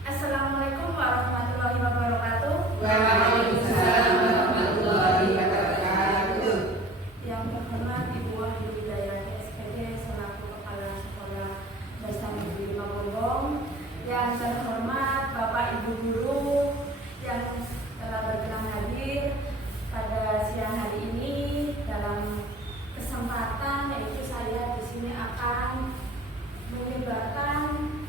Assalamualaikum warahmatullahi wabarakatuh. Waalaikumsalam warahmatullahi wabarakatuh. Yang terhormat Ibu Wahyu Hidayat SPD selaku Kepala Sekolah Dasar Negeri Lima Gonggong, yang terhormat Bapak Ibu Guru yang telah berkenan hadir pada siang hari ini dalam kesempatan yaitu saya di sini akan menyebarkan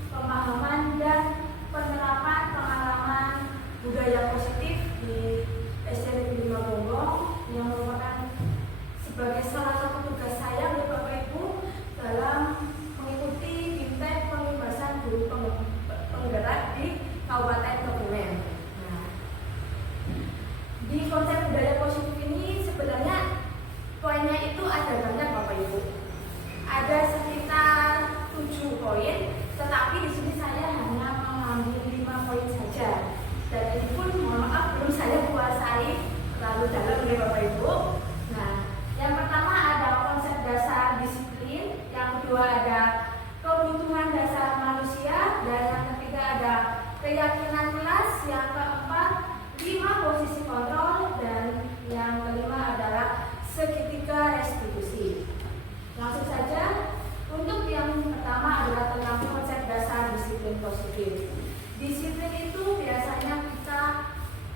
pemahaman dan penerapan pengalaman budaya positif di SD Negeri Lima Gonggong yang merupakan sebagai salah satu tugas saya oleh Bapak Ibu dalam mengikuti bintang pembebasan guru penggerak di Kabupaten Kebumen. Nah, di konsep budaya positif ini sebenarnya poinnya itu ada banyak Bapak Ibu. Ada sekitar 7 poin, tetapi di sini saya hanya mengambil 5 poin saja. Dan ini pun mohon maaf belum saya kuasai terlalu dalam oleh Bapak Ibu. Nah, yang pertama ada konsep dasar disiplin, yang kedua ada kebutuhan dasar manusia, dan yang ketiga ada keyakinan kelas, yang keempat 5 posisi kontrol, dan yang kelima adalah segitiga restitusi. Langsung saja, untuk yang pertama adalah tentang konsep dasar disiplin positif. Disiplin itu biasanya kita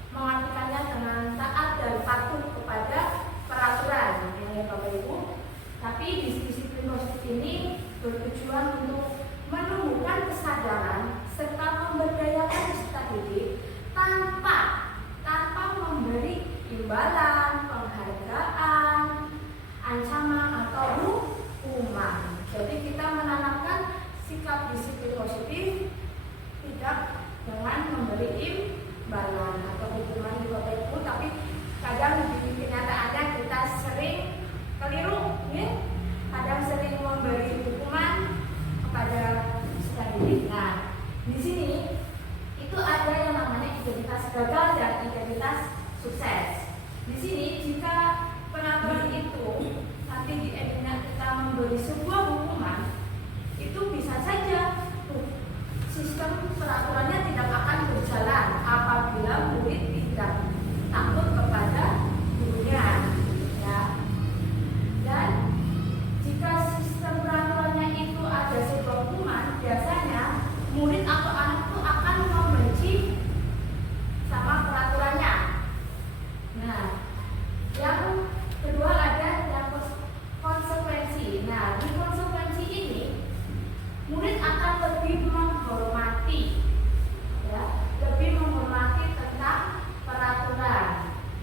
mengartikannya dengan taat dan patuh kepada peraturan, ya Bapak Ibu. Tapi disiplin positif ini bertujuan untuk menumbuhkan kesadaran serta memberdayakan peserta didik tanpa memberi imbalan, penghargaan, ancaman atau hukuman. Jadi kita menanamkan sikap disiplin positif tidak dengan memberi imbalan atau hukuman di Bapak Ibu, tapi kadang di kenyataannya kita sering keliru, ya? Kadang sering memberi hukuman kepada peserta didik. Nah, di sini itu ada yang namanya identitas gagal dan identitas sukses. Di sini jika peraturan itu nanti di endingnya kita memberi sebuah hukuman, itu bisa saja sistem peraturannya tidak akan berjalan apabila murid tidak takut kepada gurunya, ya. Dan jika sistem peraturannya itu ada sebuah hukuman, biasanya murid atau anak itu akan membenci sama peraturannya. Nah, yang kedua ada yang konsekuensi. Nah, di konsekuensi ini murid akan lebih menghormati, ya, lebih menghormati tentang peraturan.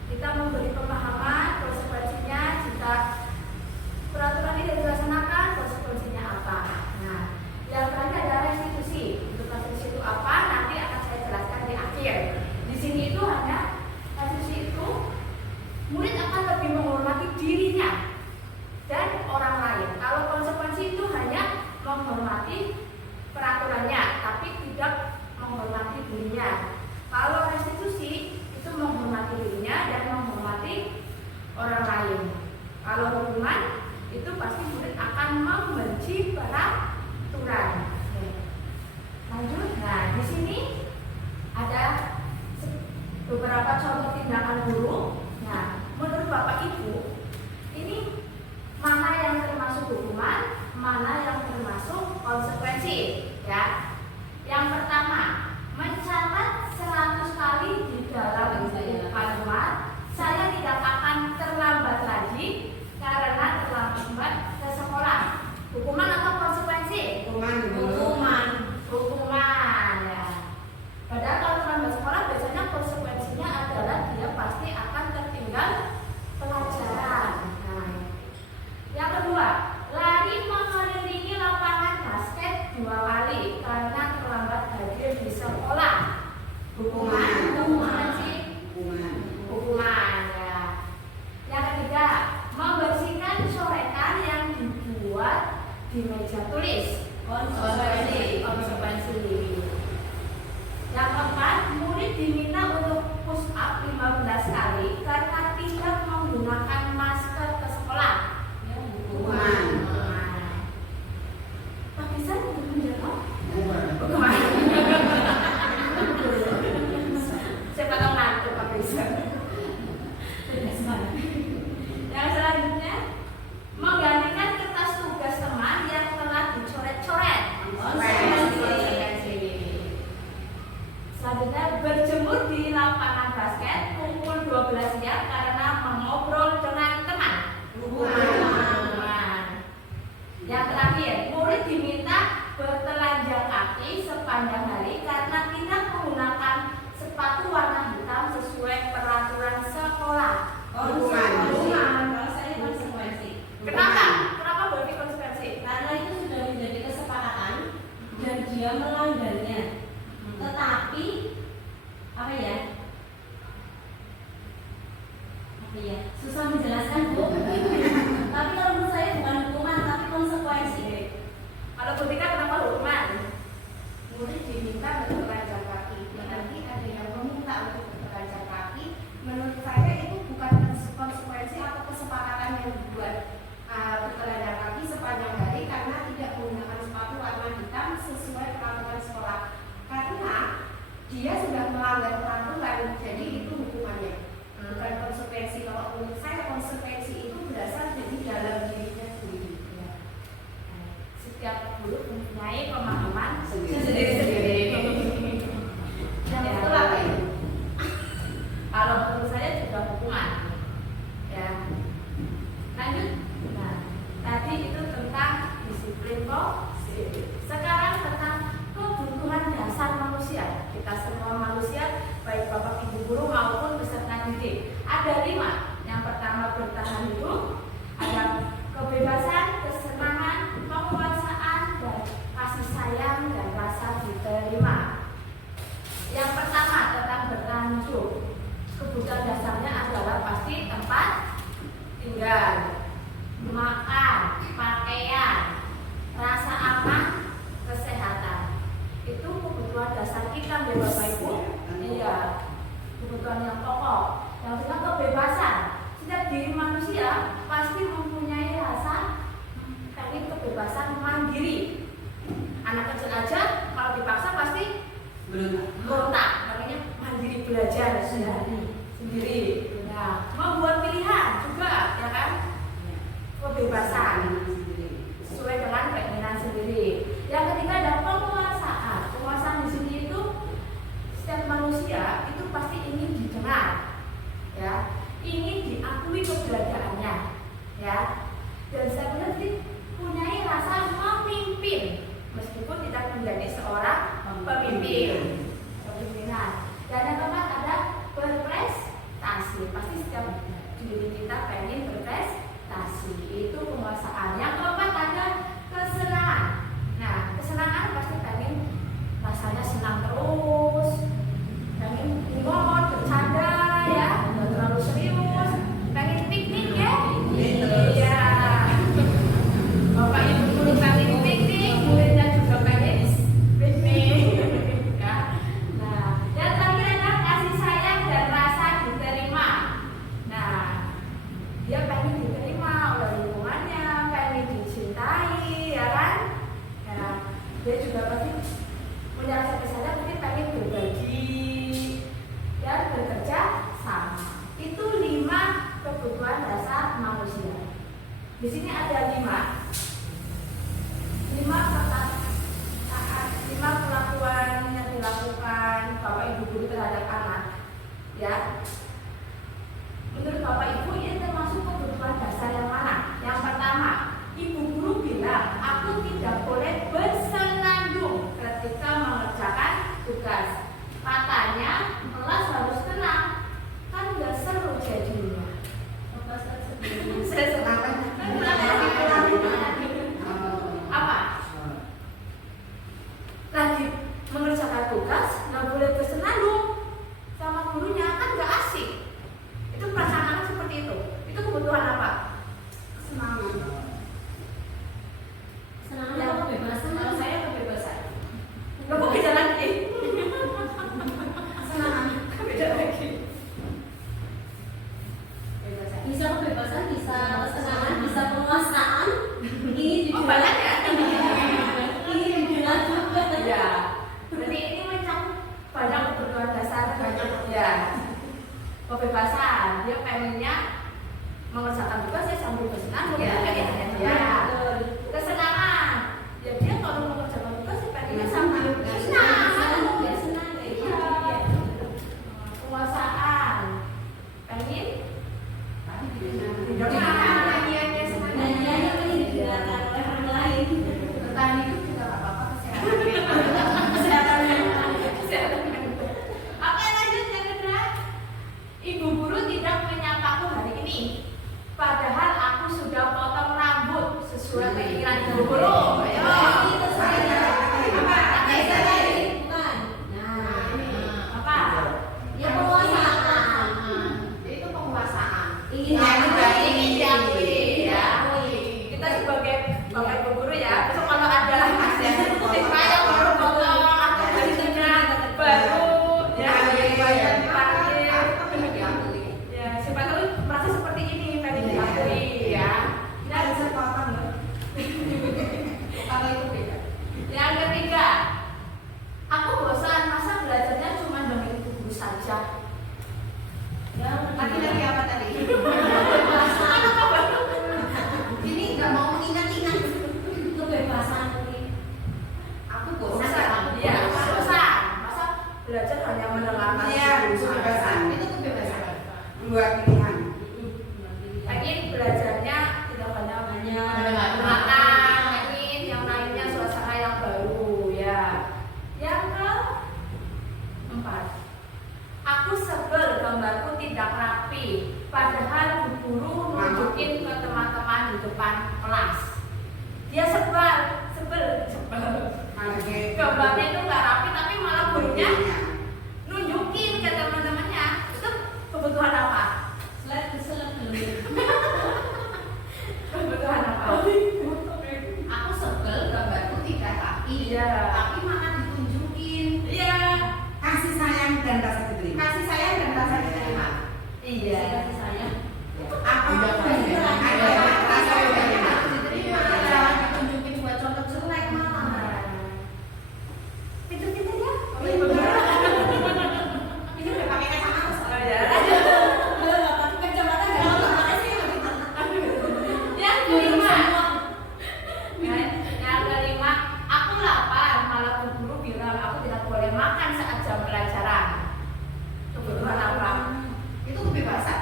Kita memberi pemahaman konsekuensinya jika peraturan ini dilaksanakan, konsekuensinya apa. Nah, yang terakhir ada restitusi. Untuk restitusi itu apa? Nanti akan saya jelaskan di akhir. Di sini itu hanya restitusi itu murid akan lebih menghormati dirinya dan orang lain. Kalau konsekuensi itu hanya menghormati peraturannya, tapi tidak menghormati dirinya. Kalau restitusi itu menghormati dirinya dan menghormati orang lain. Kalau hukuman itu pasti murid akan membenci peraturan. Lanjut. Nah, di sini ada beberapa contoh tindakan guru. Nah, menurut Bapak Ibu, ini mana yang termasuk hukuman, mana yang termasuk konsekuensi, ya. Yang pertama, mencatat 100 kali di dalam buku kalimat, saya tidak akan terlambat lagi karena terlambat ke sekolah. Hukuman atau konsekuensi? Hukuman, ya. Padahal kalau terlambat sekolah biasanya konsekuensinya adalah dia pasti akan tertinggal pelajaran. Nah, yang kedua, lari mengelilingi lapangan basket 2 kali karena terlambat hadir di sekolah. Hukuman atau konsekuensi? Hukuman, ya. Yang ketiga, membersihkan coretan yang dibuat di meja tulis. Konsekuensi. Yang keempat, murid diminta untuk push up 15 kali karena tidak menggunakan masker ke sekolah. Hukuman. Pak Kisan, hukuman. positif. Sekarang tentang kebutuhan dasar manusia. Kita semua manusia, baik Bapak Ibu guru maupun peserta didik. Ada 5. Yang pertama bertahan hidup, ada kebebasan, kesenangan, penguasaan, dan kasih sayang dan rasa diterima. Yang pertama tentang bertahan hidup. Kebutuhan dasarnya adalah pasti tempat tinggal, makan, pakaian, rasa aman, kesehatan. Itu kebutuhan dasar kita ya Bapak Ibu. Iya, kebutuhan yang pokok. Yang kedua kebebasan. Setiap diri manusia pasti mempunyai rasa pengen kebebasan mandiri. Anak kecil aja kalau dipaksa pasti berontak, makanya mandiri belajar sendiri. Nah, membuat pilihan juga, ya kan? Kebebasan sesuai dengan keinginan sendiri. Yang ketiga ada penguasaan. Penguasaan di sini itu setiap manusia itu pasti ingin didengar, ya, ingin diakui keberadaannya, ya. Dan saya berarti punya rasa memimpin meskipun tidak menjadi seorang pemimpinan. Dan yang keempat ada berprestasi. Pasti setiap diri kita pengen berprestasi. Itu penguasaan. Yang keempat ada kesenangan. Nah, kesenangan pasti pengen rasanya senang terus, pengen ngomong, bercanda, ya, nggak terlalu serius, pengen piknik, ya. Iya. Bapak Ibu guru pengen piknik, muridnya juga pengen piknik. Ya. Nah, yang terakhir ada kasih sayang dan rasa diterima. Nah, dia pengen diterima oleh lingkungannya, pengen dicintai, ya kan? Ya, dia juga pasti punya rasa kesadaran, mungkin pengen berbagi dan bekerja sama. Itu 5 kebutuhan dasar manusia. Di sini ada 5 perlakuan yang dilakukan Bapak Ibu guru terhadap anak, ya. Menurut Bapak Ibu ini termasuk kebutuhan dasar yang mana? Yang pertama, Ibu guru bilang aku tidak boleh bersenandung ketika mengerjakan tugas. Katanya kelas harus tenang, kan nggak seru jadinya. Saya senang. Apa? Lagi mengerjakan tugas nggak boleh bersenandung sama gurunya, kan nggak asik. Itu perasaan anak seperti itu. Itu kebutuhan apa? Kesenangan. Kesenangan atau kebebasan? Kalau saya kebebasan. Nggak mau beda lagi. Kesenangan beda lagi. Kebebasan. Bisa kebebasan, bisa kesenangan, bisa penguasaan. Ini juga banyak ya. ini juga juga. Ya. Berarti ini macam banyak kebutuhan dasar, banyak ya. Kebebasan, dia pengennya mengerjakan tugas saya sambil bersenang, ya. Kesenangan, ya dia kalau mengerjakan tugas saya pengennya sambil senang, ya senang, ya. Penguasaan, pengen Bagiannya ini didengarkan oleh orang lain. bertahan hidup juga nggak apa-apa, kesehatan. Oke, lanjut yang kedua. Ibu guru tidak menyapaku hari ini, padahal aku sudah potong rambut sesuai keinginan ibu guru. Ayo. Bukan. Nah, Apa? ya penguasaan. Itu penguasaan. Ingin Ingin diakui, ya. Kita sebagai bapak ibu guru ya, besok kalau ada siswa yang baru potong atau bajunya baru, ya, yang dipanggil. Ya, siapa tahu merasa seperti ini, pengen diakui, ya. Kita bisa potong loh. di depan kelas. Dia sebel. Gambarnya itu nggak rapi, tapi malah gurunya nunjukin ke teman-temannya itu kebutuhan apa? Kebutuhan apa? Aku sebel gambarku tidak rapi, Iya. tapi malah ditunjukin. Iya. Kasih sayang dan rasa diterima. Kasih sayang dan rasa diterima. Iya. Kasih sayang. Apa Ada rasa diterima? diterima, ditunjukin buat contoh jelek malah. Pinter-pinter ya? Oh, iya. Ini udah pakai kacamata soalnya. Kalau nggak pakai kacamata nggak apa apa sih. Yang kelima, aku lapar, malah bu guru bilang aku tidak boleh makan saat jam pelajaran. Kebutuhan apa? Itu kebebasan.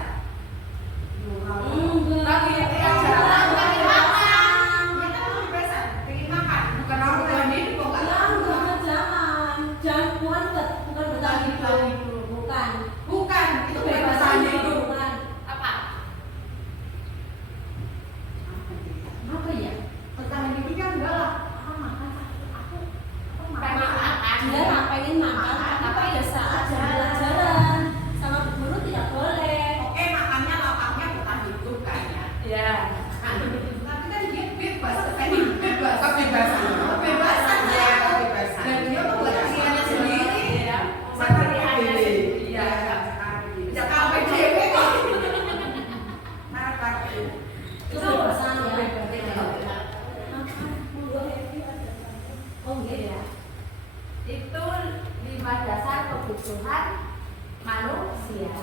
Tapi ya Jangan pelajaran. makan. Kita kan kebebasan, pengen makan. Bukan orang tua ini kok nggak makan. Bukan bertahan hidup. Bukan. Bukan, itu Itu kebebasan kebebasan hidup. hidup. Bukan. Apa? Apa ya? Bertahan hidup kan enggak lah. Makan. Aku Pengen makan. Dia nggak pengen makan, tapi ya saat jam pelajaran sama bu guru tidak boleh. Oke, makannya lapangnya bertahan hidup kayaknya. Ya. Tapi kan dia bebas, pengen bebas. Kebebasan. Kebebasan Iya, ya. kebebasan. Dan dia membuat pilihannya sendiri. Ya. Sangat Pilihannya pilih. sendiri. Ya. Jangan PDW kok. Itu kebebasan ya. Oh iya. Itu 5 dasar kebutuhan manusia.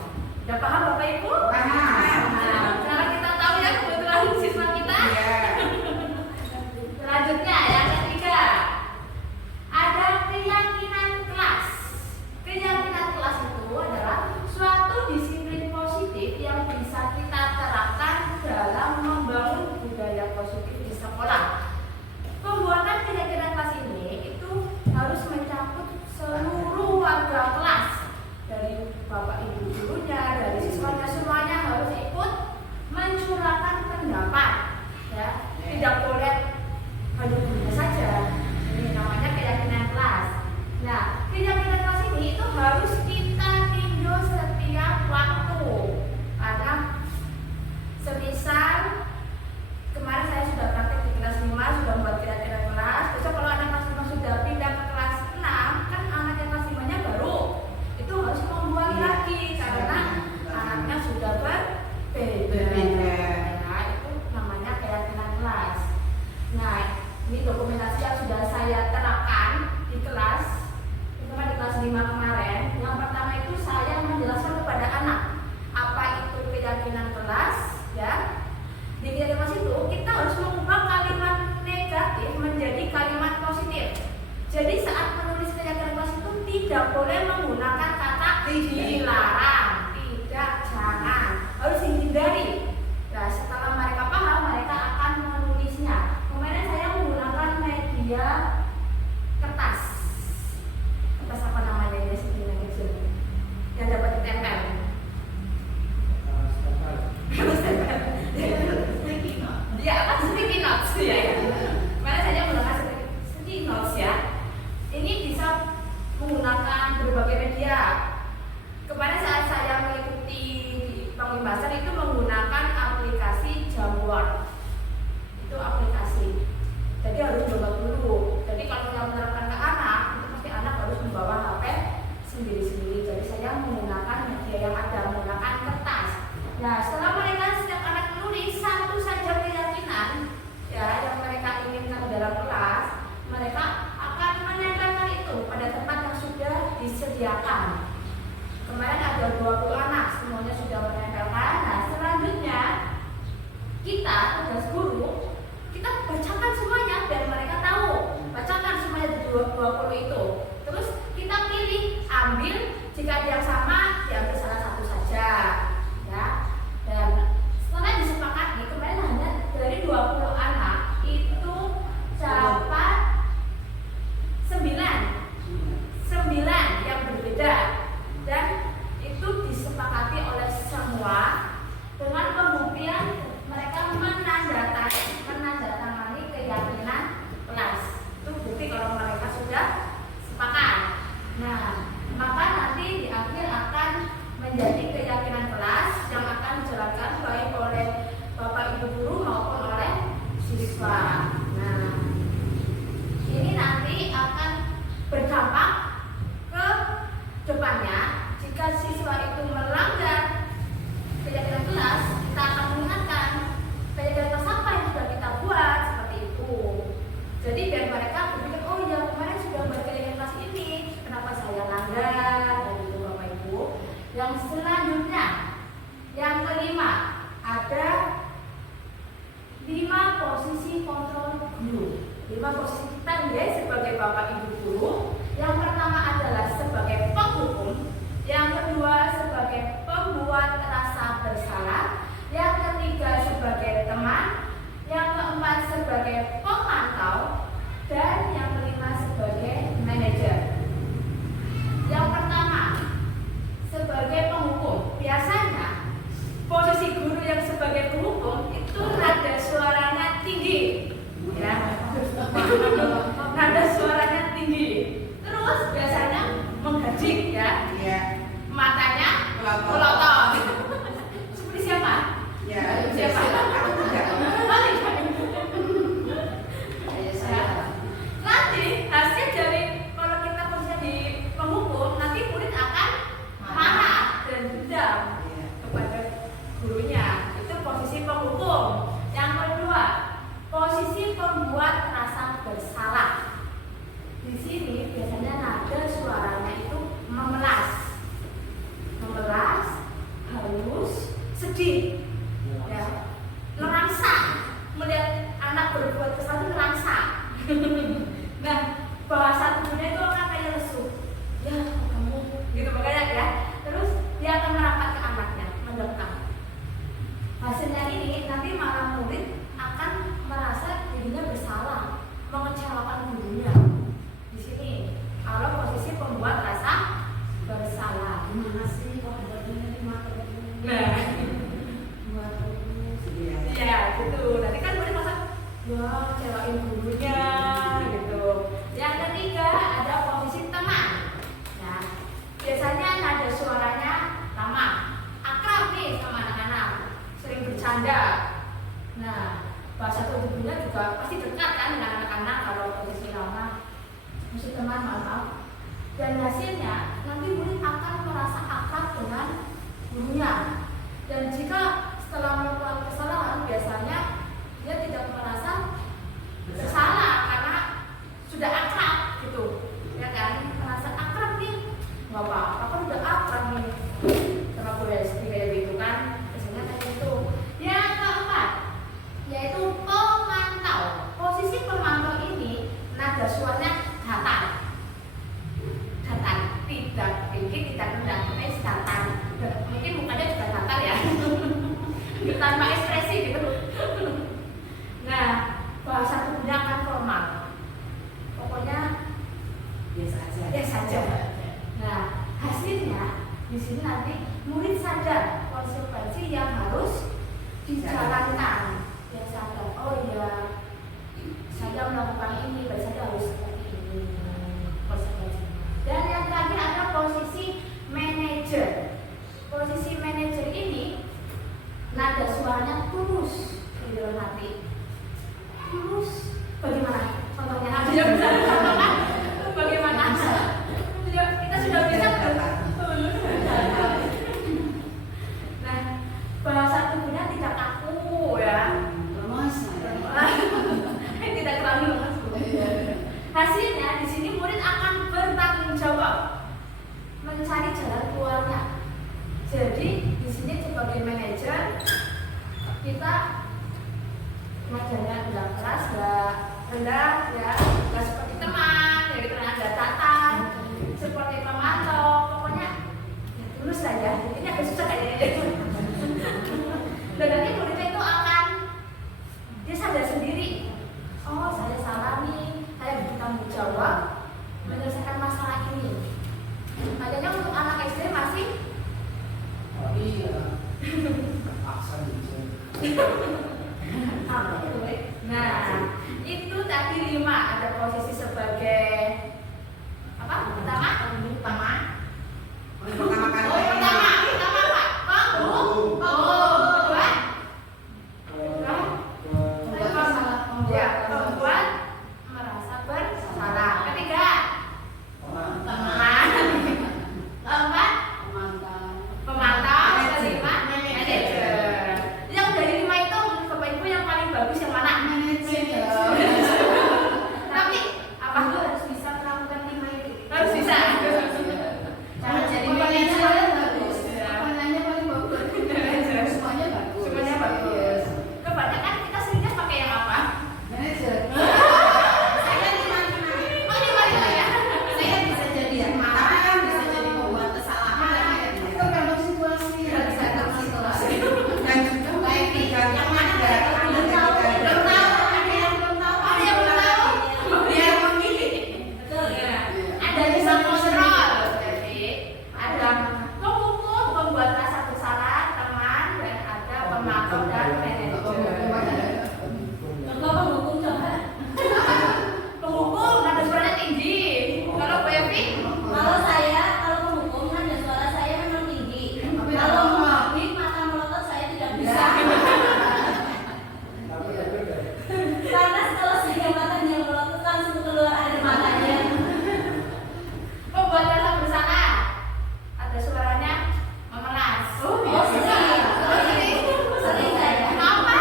Udah paham Bapak Ibu? Paham. Nah, sekarang kita tahu ya kebutuhan siswa kita. Selanjutnya yang ketiga, ada keyakinan kelas. Keyakinan kelas itu adalah suatu disiplin positif yang bisa kita terapkan dalam membangun budaya positif di sekolah. Pembuatan keyakinan kelas ini itu harus mencakup seluruh warga kelas, dari bapak ibu gurunya, dari siswanya, semuanya harus ikut mencurahkan pendapat. Ya, tidak boleh hanya gurunya saja. Ini namanya keyakinan kelas. Nah, keyakinan kelas ini itu harus kita tinjau setiap waktu. Karena semisal kemarin saya sudah praktek di kelas 5, sudah buat keyakinan kelas. Besok kalau anak kelas 5 sudah pindah ke kelas 6, kan anak yang kelas 5-nya baru. Itu harus membuat lagi karena anaknya sudah berbeda. Nah, itu namanya keyakinan kelas. Nah, ini dokumentasi yang sudah saya terapkan di kelas, terutama di kelas 5 kemarin. Yang pertama itu saya menjelaskan kepada anak apa itu keyakinan kelas, ya. Di keyakinan kelas itu kita harus mengubah kalimat negatif menjadi kalimat positif. Jadi saat menulis keyakinan kelas itu tidak boleh menggunakan kata dilarang, tidak, jangan, harus dihindari. Nah, setelah mereka paham, mereka akan menulisnya. Kemarin saya menggunakan media kertas apa namanya ini segini kecil yang dapat ditempel. Ya, apa sticky notes ya. Kemarin saya menggunakan sticky notes ya. Ini bisa menggunakan berbagai media. Kemarin saat saya mengikuti pengibasan itu menggunakan aplikasi Jamboard. Itu aplikasi. Jadi harus coba dulu. Jadi kalau yang menerapkan ke anak, itu pasti anak harus membawa HP sendiri-sendiri. Jadi saya menggunakan media yang ada, menggunakan kertas. Nah, setelah mereka setiap anak menulis satu saja keyakinan ya yang mereka inginkan ke dalam kelas, mereka akan menempelkan itu pada tempat yang sudah disediakan. Kemarin ada 20 anak, semuanya sudah menempelkan. Nah, selanjutnya kita tugas guru, kita bacakan semuanya biar mereka tahu. Bacakan semuanya di 20 itu. Terus kita pilih, ambil jika ada yang sama, diambil salah satu saja. Ya. Dan setelah disepakati, kemarin hanya dari 20 anak itu dapat 9 yang berbeda. Dan itu disepakati oleh semua dengan pembuktian mereka menandatangani siswa. Nah, ini nanti akan berdampak ke depannya. Jika siswa itu melanggar kegiatan kelas, kita akan mengingatkan kegiatan apa yang sudah kita buat seperti itu. Jadi biar mereka berpikir, oh ya kemarin sudah buat kegiatan kelas ini, kenapa saya langgar, dan itu Bapak Ibu. Yang selanjutnya, yang kelima, ada 5 posisi kontrol guru. 5 posisi kita ya sebagai Bapak Ibu guru. Yang pertama adalah sebagai penghukum, yang kedua sebagai pembuat rasa bersalah, yang ketiga sebagai teman, yang keempat sebagai pemantau, dan yang kelima sebagai manajer. Yang pertama sebagai penghukum. Biasanya posisi guru yang sebagai penghukum itu nada suaranya tinggi, ya. Nada suaranya tinggi. Terus biasanya menggajik, ya. Iya. Matanya Melotot. melotot. Seperti siapa? Ya. Siapa? Aku tidak. Ya. Nanti hasil dari kalau kita posisi di penghukum, nanti murid akan marah dan dendam Iya. kepada gurunya. Itu posisi penghukum. Yang kedua, posisi pembuat rasa bersalah. Di sini biasanya nada suaranya itu memelas, halus, sedih, ya, ngerangsak. Melihat anak berbuat kesalahan itu ngerangsak. Nah, bahasa tubuhnya itu akan kayak lesu. Ya, kamu, gitu makanya ya. Terus dia akan merapat ke anaknya, mendekat. Hasilnya ini nanti malah murid akan merasa dirinya bersalah, mengecewakan gurunya. Di sini, kalau posisi pembuat rasa bersalah. Gimana sih kok ada ini materi? Nah, Iya. iya gitu. Nanti kan murid merasa, ya cewain gurunya, gitu. Yang ketiga ada posisi teman. Nah, biasanya nada suaranya ramah, akrab nih sama anak-anak, sering bercanda. Nah, bahasa tubuhnya juga pasti dekat kan dengan anak-anak kalau posisi ramah, posisi teman, maaf. Dan hasilnya nanti murid akan merasa akrab dengan gurunya. Dan jika setelah melakukan kesalahan, biasanya dia tidak merasa bersalah karena sudah akrab gitu, ya kan? Merasa akrab nih, nggak apa-apa, kan udah akrab nih sama guru SD kayak gitu kan? Biasanya kayak gitu. Yang keempat, yaitu pemantau. Posisi pemantau ini nada suaranya datar, tidak tinggi, tidak rendah, datar. Mungkin mukanya juga datar ya, tanpa ekspresi gitu. Nah, bahasa tubuhnya akan formal. Pokoknya Biasa aja. biasa saja. Nah, hasilnya di sini nanti murid sadar konsekuensi yang harus dijalankan. Dia sadar, oh iya, saya melakukan ini, berarti saya harus seperti ini konsekuensinya. Dan yang terakhir ada posisi manajer. Posisi manajer ini nada suaranya tulus di dalam hati. Tulus bagaimana? Contohnya ada yang bisa dicontohkan? Bagaimana? Kita sudah bisa tulus. Nah, bahasa tubuhnya tidak kaku ya. Tidak terlalu lemas. Hasilnya di sini murid akan bertanggung jawab mencari jalan keluarnya. Jadi di sini sebagai manajer kita nadanya nggak keras, nggak rendah, ya, nggak seperti teman, ya gitu, nggak datar, seperti pemantau, pokoknya ya tulus saja. Ini agak susah kayaknya. Dan nanti muridnya itu akan dia sadar sendiri. Oh, saya salah nih, saya bertanggung jawab menyelesaikan masalah ini. Makanya untuk anak SD masih nah, itu tadi 5. Ada posisi sebagai apa? Pertama? Pertama kali. Pertama Pak. Membuat merasa bersalah. Ketiga, teman. Keempat, pemantau. Kelima, manajer. Yang dari 5 itu Bapak Ibu yang paling bagus yang mana? Tapi apa tuh harus bisa melakukan 5 itu? Harus bisa. Cara jadi manajer bagus. Apalanya paling bagus. Semuanya bagus. Semuanya bagus. Kebanyakan kita seringnya pakai yang apa? Manajer. Saya 5. Oh, 5 ya. Saya bisa jadi marah, bisa jadi membuat kesalahan. Tergantung situasi. Tergantung situasi. Dan juga baik Yang mana ada yang belum tahu, ada yang belum tahu, Ada yang belum tahu? Biar memilih. Betul. Ada bisa kontrol. Jadi ada penghukum, pembuat rasa bersalah, teman, dan ada pemantau dan manajer. Coba penghukum coba. Penghukum nada suaranya tinggi. Kalau Bu Evi, Kalau penghukum nada suara saya memang tinggi. Kalau menghabis mata melotot saya tidak bisa. Karena kalau saya matanya melotot langsung keluar air matanya. pembuat rasa bersalah, ada suaranya memeras. Oh, sering. Sering saya. Kenapa?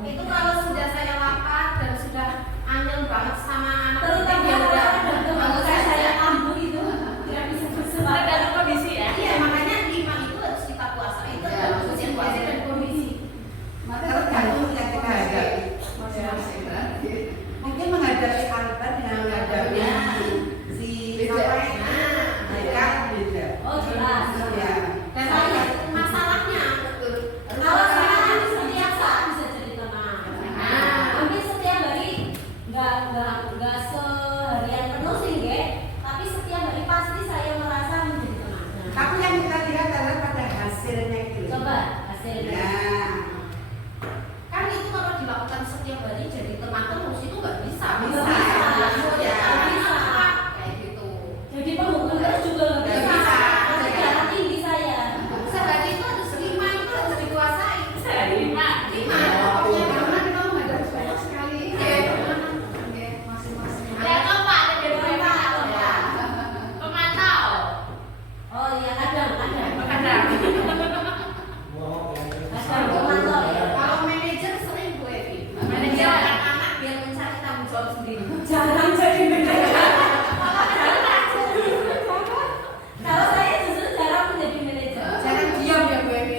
Itu kalau sudah saya lapar dan sudah angel banget sama anak Terutama dia udah kalau saya kambuh itu tidak bisa bersemangat. Tergantung kondisi ya. Iya, makanya 5 itu harus kita puasai tergantung situasi dan kondisi. tergantung yang kita hadapi masing-masing. Mungkin menghadapi Albert dengan menghadapi si Sampai, mereka beda. Oh, jelas. Ya. Dan masalahnya betul. Kalau saya kan setiap saat bisa jadi tenang. Hampir setiap hari nggak seharian penuh sih, nggak. Tapi setiap hari pasti saya merasa menjadi tenang. Tapi yang kita lihat adalah pada hasilnya itu. Coba hasilnya. Ya. Kan itu kalau dilakukan setiap hari jadi teman terus itu nggak bisa. Nggak Bisa. bisa. Ya. Nggak bisa. Kayak gitu. Jadi penghukum terus juga nggak Nggak bisa. bisa. Karena darah tinggi saya. Sehari itu harus 5 itu harus dikuasai. Sehari 5. 5. Karena kita menghadapi banyak sekali. Oke, masing-masing. Yang keempat, ada Bu Evi. Pemantau. Pemantau. Oh iya kadang. Kadang. Kadang pemantau ya. Kalau manajer sering Bu Evi. Manajer. Anak-anak biar mencari tanggung jawab sendiri. Jarang jadi manajer. Kalau saya justru jarang menjadi manajer. Jangan diam ya Bu Evi.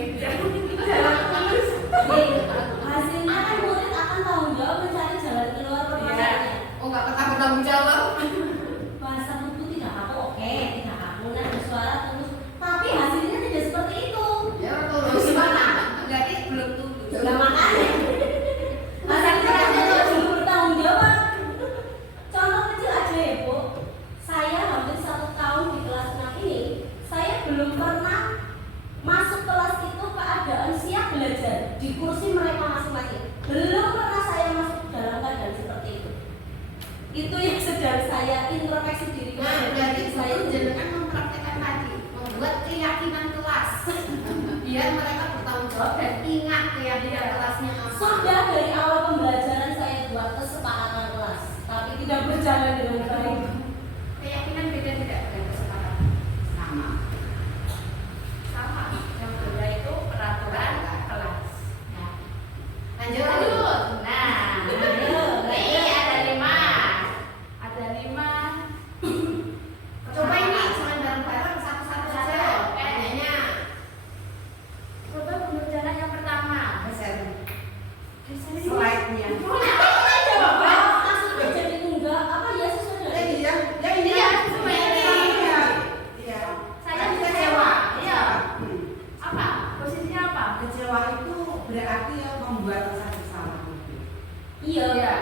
Hasilnya kan murid akan tanggung jawab mencari jalan keluar permasalahannya. Oh, nggak ketahuan tanggung jawab. Bahasa buku tidak aku oke, tidak aku nada suara tulus. Tapi hasilnya tidak seperti itu. Ya tulus mana? Berarti belum tulus. Nah makanya hasilnya kan belum bertanggung jawab. Contoh kecil aja ya Bu. Saya hampir 1 tahun di kelas 6 ini, saya belum pernah masuk kelas itu keadaan siap belajar di kursi mereka masing-masing. Belum pernah saya masuk dalam keadaan seperti itu. Itu yang sedang saya introspeksi diri Nah, kepada berarti diri saya saya. jangan mempraktekkan tadi, membuat keyakinan kelas. Biar mereka bertanggung jawab dan ingat keyakinan kelasnya apa. Sudah dari awal pembelajaran saya buat kesepakatan kelas, tapi tidak berjalan dengan baik. Keyakinan beda tidak dengan kesepakatan. Sama. Sama. Yang beda itu peraturan kelas. Ya. Lanjut. Lanjut. Nah, Ayo, ini ada 5. Ada 5. Coba ini jangan bareng-bareng satu-satu saja. Kayaknya. Coba pembelajaran yang pertama. Slide-nya. Langsung jadi enggak apa ya sesuai dengan Iya, ya ini. Iya, sesuai ini. Iya. Saya kecewa. Iya. Hmm. Apa? Posisinya apa? Kecewa itu berarti membuat rasa bersalah. iya. Iya.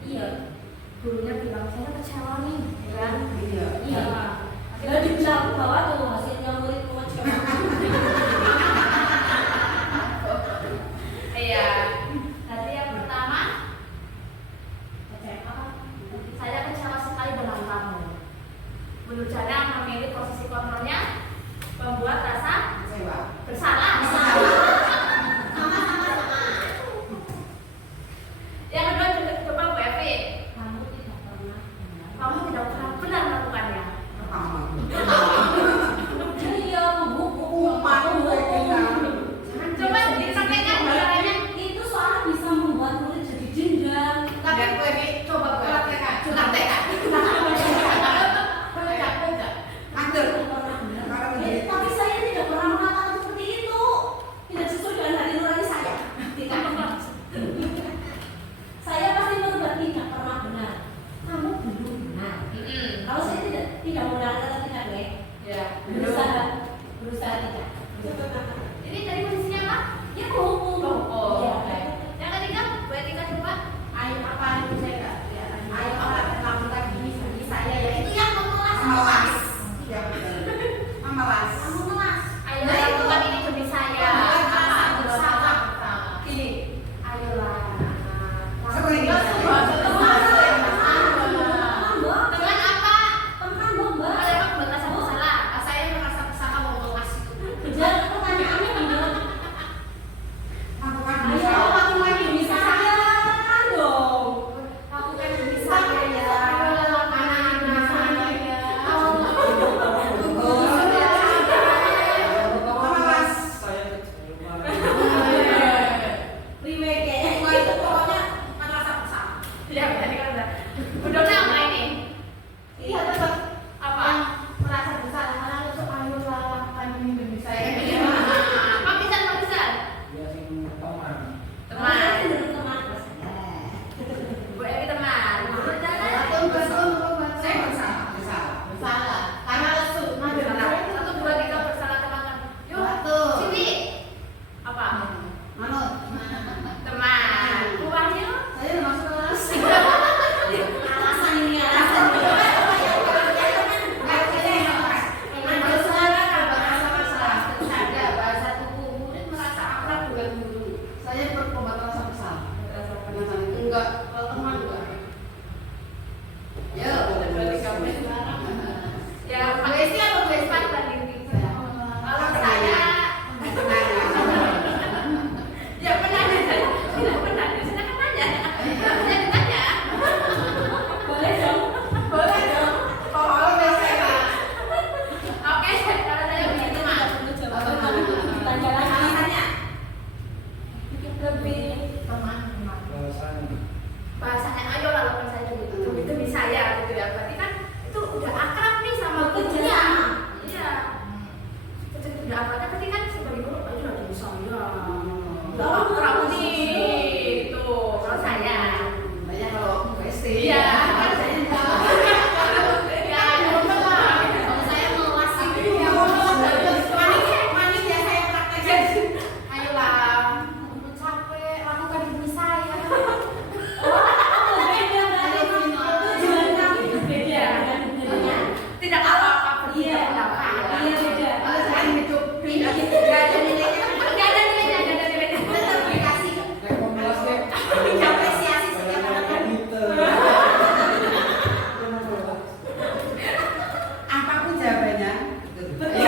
Iya. Gurunya bilang saya kecewa nih, ya kan? Iya. Iya. Akhirnya dibilang bahwa tuh hasilnya murid mengecewakan. Iya. Nanti yang pertama, saya kecewa sekali dengan kamu. Menurut saya memilih posisi kontrolnya membuat rasa Kecewa. bersalah. Bersalah. Yang kedua, coba Enggak, kalau teman enggak. Ya, berarti kamu sekarang. Ya, Pak Esi apa Bu Espan banding tiga? Kalau saya ya penanya, tidak penanya, silakan tanya. Saya ditanya. Boleh dong. Boleh dong. Oh, saya. Oke, kalau saya begitu Mas. Ditanya lagi. Alasannya Lebih teman. Alasannya. Bahasanya ayo lah lakukan saja gitu demi saya gitu ya, berarti kan itu udah akrab nih sama gurunya. Iya, itu udah akrab, tapi kan sebagai guru aja udah dari saya udah akrab nih itu kalau saya banyak kalau SD iya kan saya ya betul lah kalau saya melas itu manis ya saya praktekkan. Ayolah, capek lakukan demi saya. Tidak apa-apa Iya, iya beda. Saya hidup tidak ada nilainya, nggak ada nilainya, nggak ada nilainya. Tetap dikasih Rekomendasi. apresiasi setiap anak. Apapun jawabannya. Karena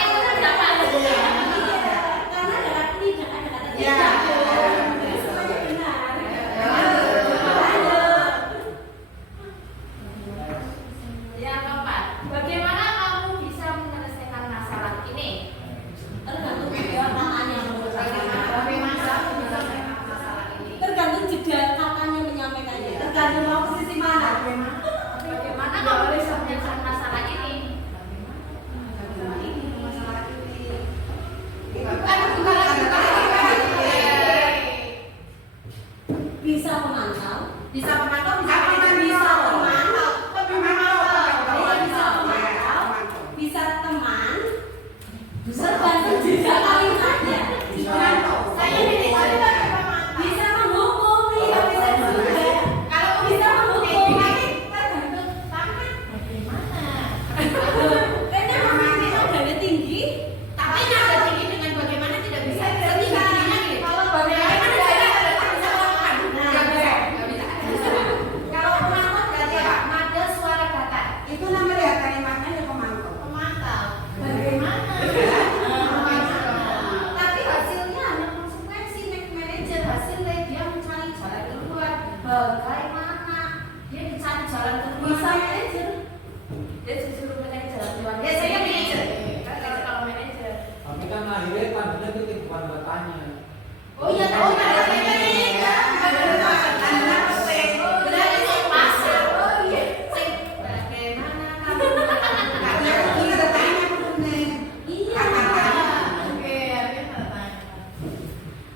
itu kan berapa? Karena ada kata tidak, ada kata Iya. tidak. Jadi semuanya benar. Yang keempat, bagaimana kamu bisa menyelesaikan masalah ini? Tergantung juga katanya. Bagaimana kamu bisa menyelesaikan masalah ini? Tergantung juga katanya menyampaikannya. Tergantung mau posisi mana. Bagaimana kamu bisa menyelesaikan masalah ini? Bisa memantau. Bisa memantau, bisa Bisa memantau. memantau. Memantau. Bisa memantau. Bisa teman. Tergantung juga kalimatnya. Saya manajer. Bisa menghukum, iya bisa juga. Kalau Bisa menghukum. tergantung tangan. Bagaimana? Kayaknya memangnya nadanya tinggi. Tapi nada tinggi dengan bagaimana tidak bisa. Setinggi-tingginya gitu. Kalau Bagaimana bagaimana saya bisa melakukan? Nah, Nggak bisa. Kalau memantau berarti apa? Nada suara datar. Itu nama lihat kalimatnya ya pemantau. Memantau. Bagaimana? Tapi hasilnya hanya konsekuensi manajer hasilnya dia mencari jalan keluar. Bagaimana? Dia dicari jalan keluar. bisa manajer. Dia disuruh mencari jalan keluar. Ya saya manajer. Kalau manajer. Tapi kan akhirnya tandanya titik bukan bertanya. Oh iya tahu nada manajer. Berarti saya pasir. Oh iya. Bagaimana kamu? Karena ini bertanya benar. Iya. Oke, artinya tanda tanya.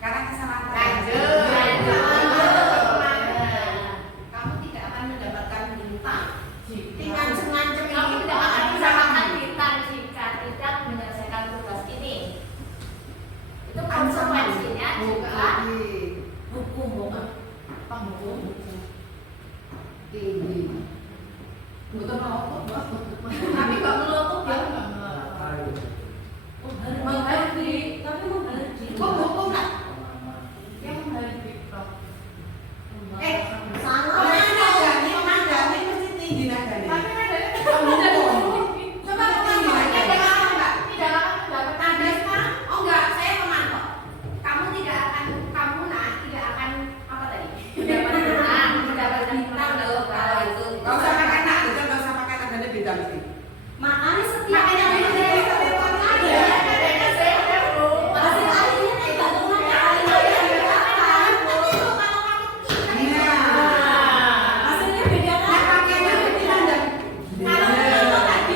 Karena kesalahan. Kamu tidak akan mendapatkan bintang. Tinggal semacam Kamu tidak akan mendapatkan bintang jika tidak menyelesaikan tugas ini. Itu konsekuensinya juga Hukum bukan. penghukum tinggi. Bukan melotot, tapi nggak melotot ya. Menghargai, tapi menghargai. Penghukum lah. Yang menghargai. Sama. Nadanya mesti tinggi nadanya. Tapi nadanya coba pemantauannya tidak akan dapat nada sekarang. Oh enggak, saya pemantau. Kamu tidak akan tidak akan apa tadi? Mendapat bintang loh kalau itu. Gak usah pakai nak, betul gak usah pakai nadanya beda mesti. Makanya setiap Makanya yang saya hasil akhirnya tergantung nada akhirnya Iya. hasilnya beda Nah, kan? pakainya berarti nada. Kalau menurut tadi,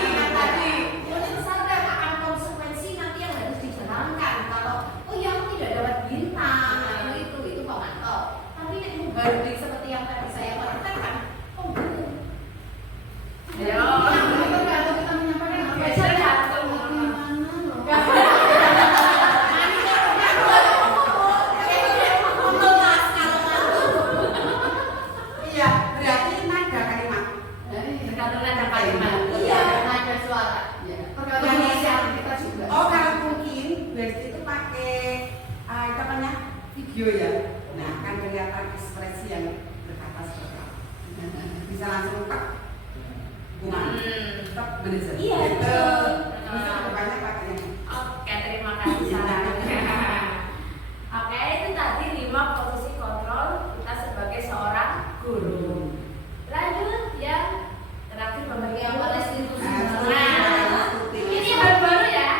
menurut saya akan konsekuensi nanti yang harus dijalankan. Kalau oh ya aku tidak dapat bintang, itu pemantau. Tapi nek menghargai seperti yang tadi saya katakan, oh betul. Ya, tergantung kita menyampaikan apa. Tergantung Iya, berarti nada kalimat. tergantung nada kalimat. Iya, nada suara. Tergantung siapa kita juga. Oh, kalau mungkin berarti itu pakai apa namanya video ya. Nah, kan kelihatan ekspresi yang berkata seperti apa. Bisa langsung tak hukuman. Tak manajer. Iya, Itu betul. bisa kedepannya pakai yang Oke, terima kasih sarannya. Oke, itu tadi 5 posisi kontrol kita sebagai seorang guru. Lanjut yang terakhir pembagian restitusi. Nah, ini hal baru ya.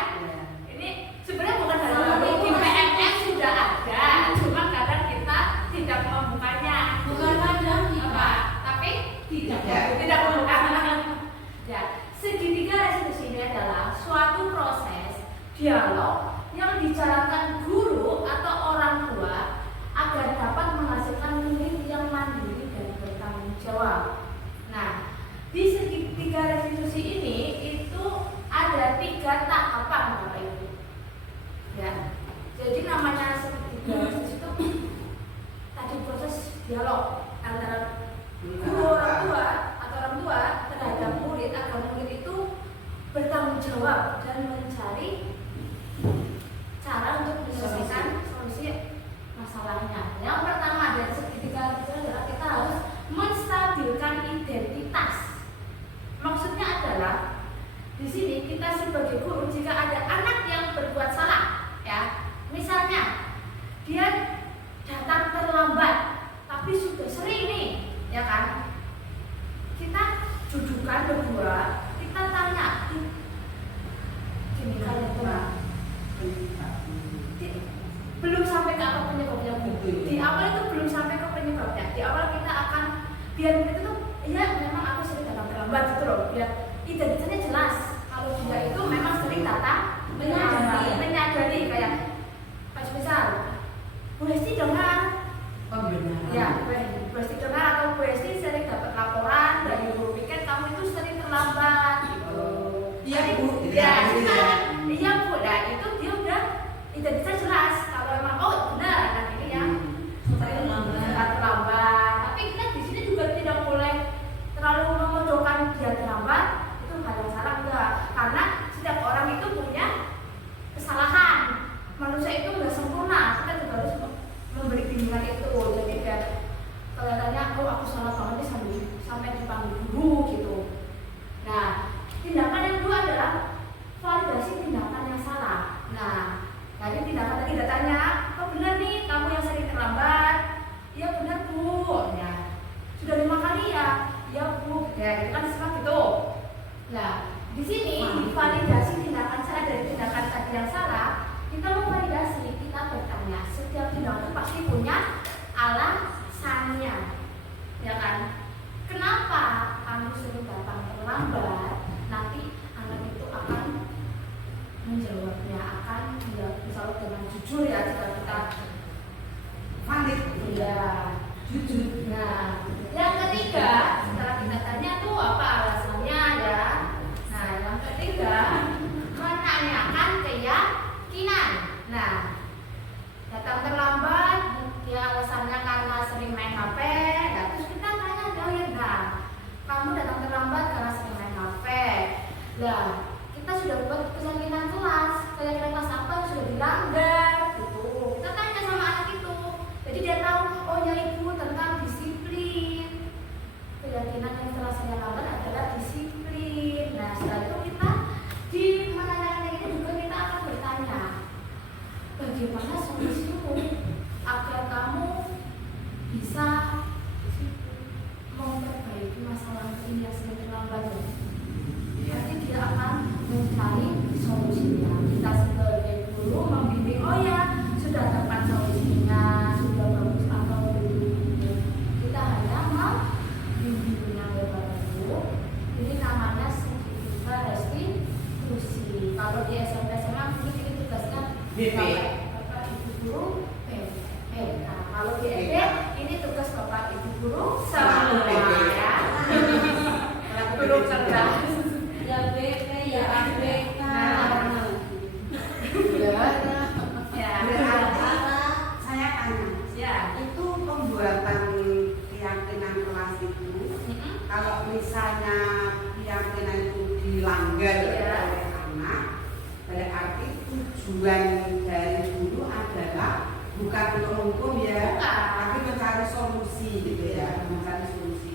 Ini sebenarnya bukan hal baru, di PNS sudah ada, cuma kadang kita tidak membukanya. Bukan kadang Apa? Tapi tidak membuka. Ya, segitiga restitusi ini adalah suatu proses dialog yang dijalankan guru atau orang tua agar dapat menghasilkan murid yang mandiri dan bertanggung jawab. Nah, di segitiga restitusi ini itu ada 3 tahapan Bapak Ibu. Ya, jadi namanya segitiga restitusi itu tadi proses dialog antara guru orang tua atau orang tua terhadap murid agar murid itu bertanggung jawab dan mencari cara untuk menyelesaikan solusi masalahnya. Yang pertama dari segitiga itu adalah kita harus menstabilkan identitas. Maksudnya adalah di sini kita sebagai guru jika ada anak yang berbuat salah, ya, misalnya dia datang terlambat, tapi sudah sering nih, ya kan? Kita dudukan berdua, kita tanya, gini kalian belum sampai ke apa penyebabnya Bu. Di awal itu belum sampai ke penyebabnya. Di awal kita akan biar itu tuh ya memang aku sering datang terlambat gitu loh. Biar identitasnya jelas. Kalau dia itu memang sering datang menyadari kayak pas misal Bu Hesti dengar pembenaran. ya Bu Hesti dengar atau Bu Hesti sering dapat laporan dari guru piket kamu itu sering terlambat gitu. Iya, Bu. Ya, iya Bu. Nah itu dia udah identitas jelas. Kalau emang oh benar anak ini yang sering terlambat. Tapi kita di sini juga tidak boleh terlalu memojokkan dia terlambat. Itu hal yang salah enggak. Karena setiap orang itu punya kesalahan. Manusia itu nggak sempurna. Kita juga harus memberi bimbingan itu. Jadi biar kelihatannya oh aku salah banget nih sampai dipanggil guru gitu. Nah, tindakan yang kedua adalah validasi tindakan yang salah. Nah, tadi tindakan tadi datanya, oh benar nih kamu yang sering terlambat. Iya benar Bu. Ya, sudah 5 kali ya. Iya Bu. Ya, itu kan istilah gitu. Nah, di sini validasi tindakan salah dari tindakan tadi yang salah. Kita memvalidasi, kita bertanya. Setiap tindakan itu pasti punya alasannya, ya kan? Kenapa kamu sering datang terlambat? Nanti anak itu akan menjawabnya, akan ya misalnya dengan jujur ya jika kita Valid. ya jujur. Nah, yang ketiga setelah kita tanya tuh apa alasannya ya. Nah, yang ketiga menanyakan keyakinan. Nah, datang terlambat ya alasannya karena sering main HP. Ya, terus kita tanya Dahir, nah kamu datang terlambat karena sering main HP. Nah, kita sudah buat keyakinan kelas kelas apa yang sudah dilanggar gitu. Kita tanya sama anak itu. Jadi dia tahu, oh ya Ibu tentang disiplin. Keyakinan yang telah saya langgar adalah disiplin. Nah, setelah itu kita di menanyakan ini juga kita akan bertanya, bagaimana solusimu agar kamu bisa memperbaiki masalah ini yang sering terlambat ya? Nanti dia akan mencari solusinya. Kita sebagai guru membimbing, oh ya sudah dapat solusinya, sudah bagus atau belum. Kita hanya membimbingnya Bapak Ibu. Ini namanya segitiga restitusi. Kalau di SMP SMA mungkin ini tugasnya BP. Bapak Ibu guru BP. Nah, kalau di SD ini tugas Bapak Ibu guru semua ya. Guru cerdas. Ya BP, ya ABK. Ya. Saya tanya, Ya. itu pembuatan keyakinan kelas itu, kalau misalnya keyakinan itu dilanggar Ya. oleh anak, berarti tujuan dari guru adalah bukan untuk menghukum ya, Bukan. tapi mencari solusi gitu ya, mencari solusi.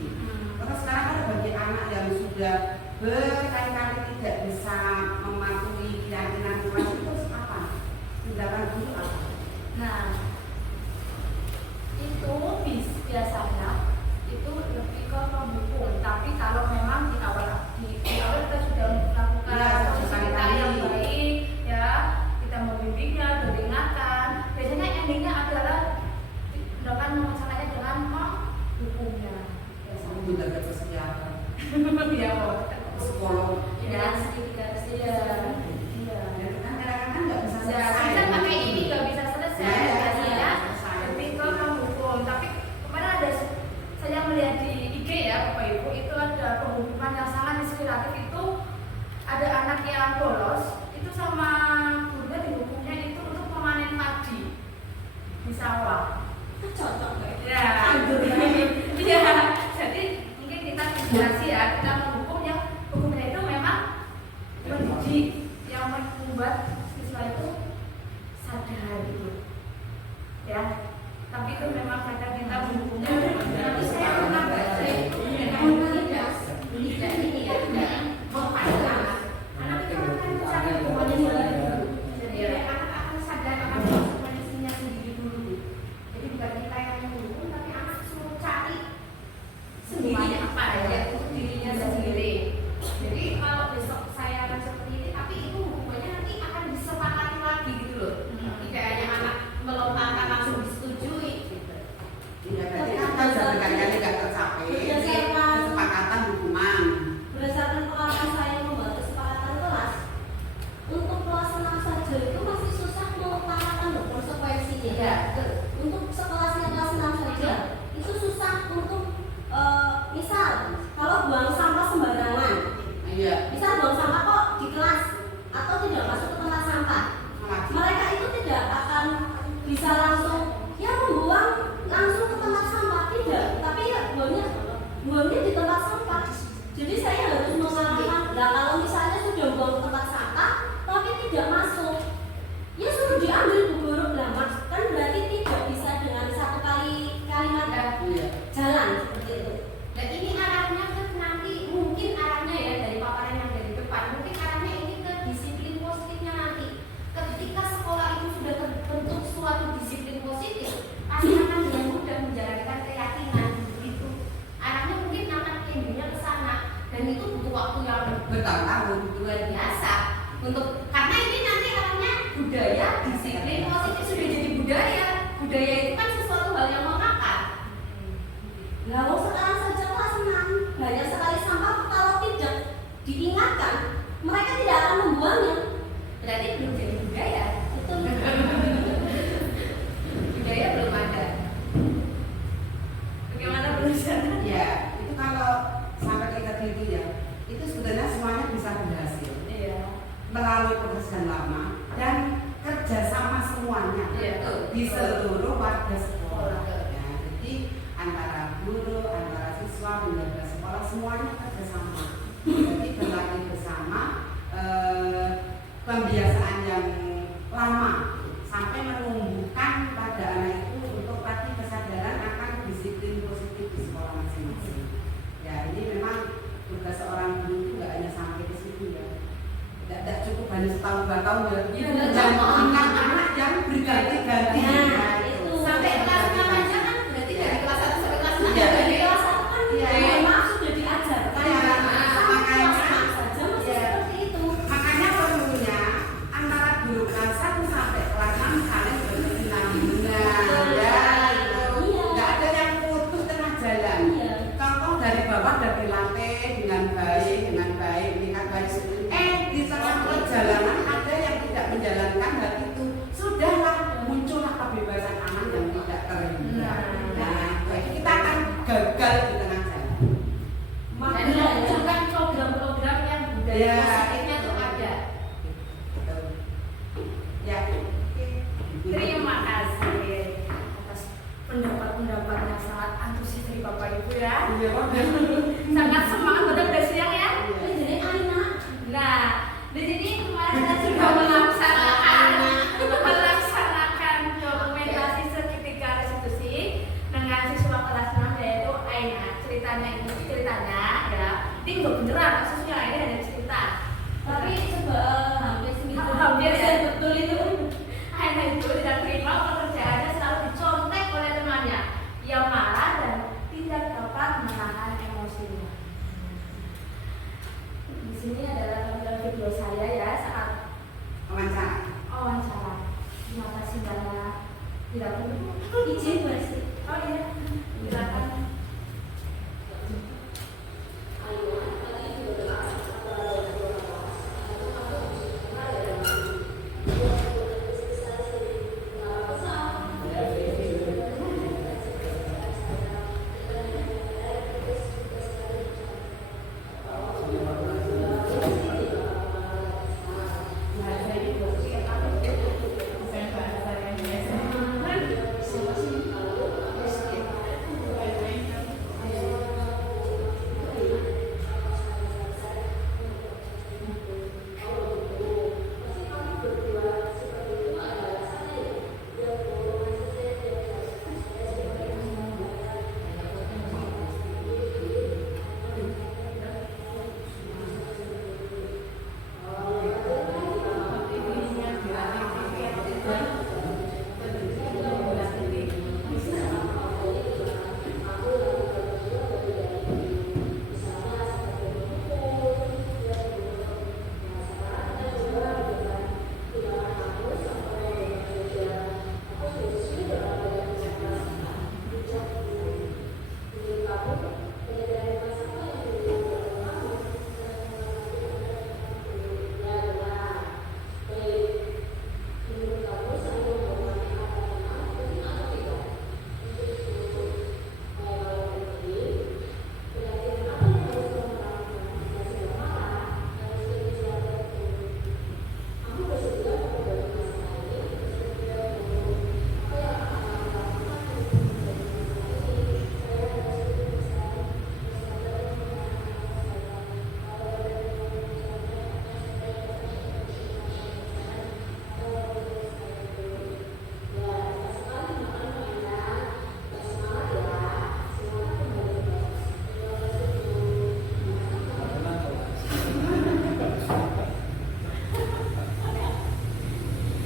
Terus sekarang ada bagi anak yang sudah berkali-kali tidak bisa mematuhi keyakinan kelas itu terus apa? Tindakan guru apa? Nah, itu biasanya itu lebih ke pemukul. Tapi kalau memang di awal kita sudah melakukan Ya, solusi kita sekali-kali. yang baik, ya kita membimbingnya, beringatkan. Biasanya endingnya adalah tindakan memasalahnya dengan menghukumnya. Kamu juga ada kesehatan, Ya, psikolog. ya, segitiga iya, iya. Dan kan kadang-kadang nggak bisa Ya, selesai. kita pakai ini nggak bisa selesai, Ya, biasanya selesai. lebih ke menghukum. Tapi kemarin ada saya melihat di IG ya, Bapak Ibu, itu ada penghukuman yang sangat inspiratif. Itu ada anak yang bolos, itu sama gurunya dihukumnya itu untuk memanen padi di sawah. cocok kayak Ya, anggur iya. Jadi mungkin kita inspirasi ya, kita menghukum yang hukumnya itu memang mendidik, yang membuat siswa itu sadar gitu, ya. Tapi itu memang kadang kita menghukumnya. Tapi saya pernah baca itu tidak ini ya, tidak memperhatikan anak itu akan cari hukumannya sendiri. Jadi anak akan sadar akan konsekuensinya sendiri dulu. Jadi bukan kita yang menghukum, tapi anak suruh cari sendiri apa ya untuk dirinya sendiri. Jadi kalau besok saya akan seperti ini, tapi itu hukumannya nanti akan disepakati lagi gitu loh. Tidak hanya anak melontarkan langsung disetujui. Gitu. Iya, berarti kan kita sudah berkali-kali nggak tercapai. Kesepakatan hukuman. berdasarkan pengalaman saya membuat kesepakatan kelas untuk kelas 6 saja itu masih susah mengutarakan loh konsekuensinya. Ya. Untuk sekelasnya kelas 6 saja itu susah untuk misal kalau buang sampah sembarangan, Iya. misal buang sampah kok di kelas atau tidak masuk ke tempat sampah, mereka itu tidak akan bisa langsung ya membuang langsung ke tempat sampah, tidak, tapi ya buangnya di tempat sampah. Jadi saya harus mengalahkan. Nah kalau misalnya sudah buang ke tempat sampah tapi tidak masuk, ya suruh diambil Bu Guru. Lah kan berarti tidak bisa dengan satu kalimat Iya. jalan seperti itu. Dan ini arahnya ke nanti, mungkin arahnya ya dari paparan yang dari depan, mungkin arahnya ini ke disiplin positifnya nanti. Ketika sekolah itu sudah terbentuk suatu disiplin positif, pasti akan dengan mudah menjalankan keyakinan itu. Arahnya mungkin akan endingnya ke sana, dan itu butuh waktu yang Bertahun-tahun. luar biasa untuk karena ini nanti arahnya budaya disiplin positif sudah jadi budaya. Budaya itu kan sesuatu hal yang mengakar. Nah, sekarang saja kelas 6 banyak sekali sampah, kalau tidak diingatkan mereka tidak akan membuangnya. Berarti belum jadi budaya. Itu Budaya belum ada. Bagaimana berusaha? Ya, itu kalau sampai kita itu ya, itu sebenarnya semuanya bisa berhasil Iya. melalui proses yang lama dan kerjasama semuanya Iya, betul. di seluruh warga sekolah. Betul. Ya, jadi antara guru, antara siswa, penjaga sekolah semuanya kerjasama. Jadi berlatih bersama, pembiasaan yang lama sampai menumbuhkan pada anak itu untuk tadi kesadaran akan disiplin positif di sekolah masing-masing. Ya ini memang tugas seorang guru itu nggak hanya sampai ke situ ya. Tidak cukup hanya setahun 2 tahun ya. Iya, Dan anak-anak yang berganti-ganti. Nah, Ya, itu. Sampai kelas 6 aja kan berarti dari kelas 1 sampai kelas 6. Iya. dari kelas 1 kan Iya. mohon maaf sudah diajarkan. Iya. Sampai kelas 6 saja masih Iya. seperti itu. Makanya perlunya antara guru kelas 1 sampai kelas 6 kalian berkesinambungan. Ya, itu. Iya. Nggak ada yang putus tengah jalan. Iya. Contoh dari bawah sudah dilatih dengan baik, meningkat baik. Di tengah perjalanan ada yang tidak menjalankan hal itu. Sudahlah, muncullah kebebasan anak yang tidak terhingga. Nah, jadi kita akan gagal di tengah jalan. Dan memunculkan program-program yang budaya Iya. positifnya tuh ada. Betul. Ya, oke. Terima kasih atas pendapat-pendapat yang sangat antusias dari Bapak Ibu ya. Iya, Pak. Sangat semangat betul udah siang ya. Ini jadi anak. Nah, di sini kemarin kita sudah melaksanakan dokumentasi ceritanya ya ini udah beneran kasusnya, ini hanya cerita. Tapi coba hampir seminggu Hampir ya. betul itu. Hanya itu tidak terima pekerjaannya selalu dicontek oleh temannya. Ia marah dan tidak dapat menahan emosinya. Di sini adalah tampilan video saya ya saat wawancara. Terima kasih banyak. Tidak perlu Izin masih. Oh iya, silakan.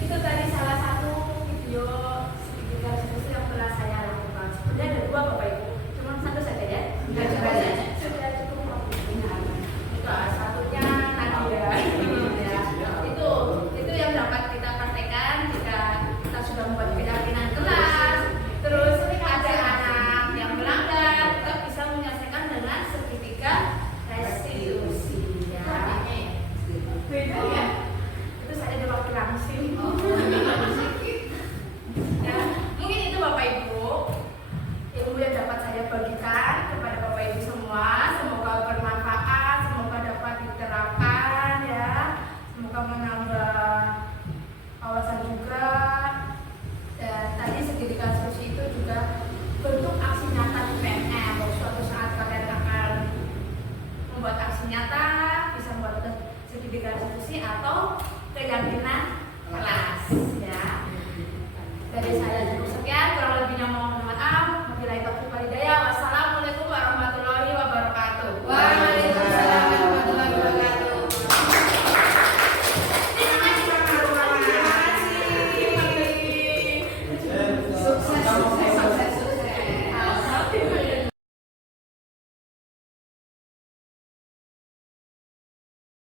Itu tadi salah satu video sedikit diskusi yang pernah saya lakukan. Sebenarnya ada dua Bapak Ibu, cuma satu saja ya. Sudah cukup saja. Sudah cukup. Itu satunya Nadia. Ya. Itu yang dapat kita praktekkan jika kita sudah membuat pindah-pindah kelas. Terus ada anak yang melanggar, kita bisa menyelesaikan dengan segitiga restitusi. Ya. Beda ya. Itu saya ada waktu langsung. Ya, mungkin itu Bapak Ibu ilmu yang dapat saya bagikan kepada Bapak Ibu semua. Semoga bermanfaat, semoga dapat diterapkan ya, semoga menambah wawasan juga. Dan tadi segitiga restitusi itu juga bentuk aksi nyata di PNM. Suatu saat kalian akan membuat aksi nyata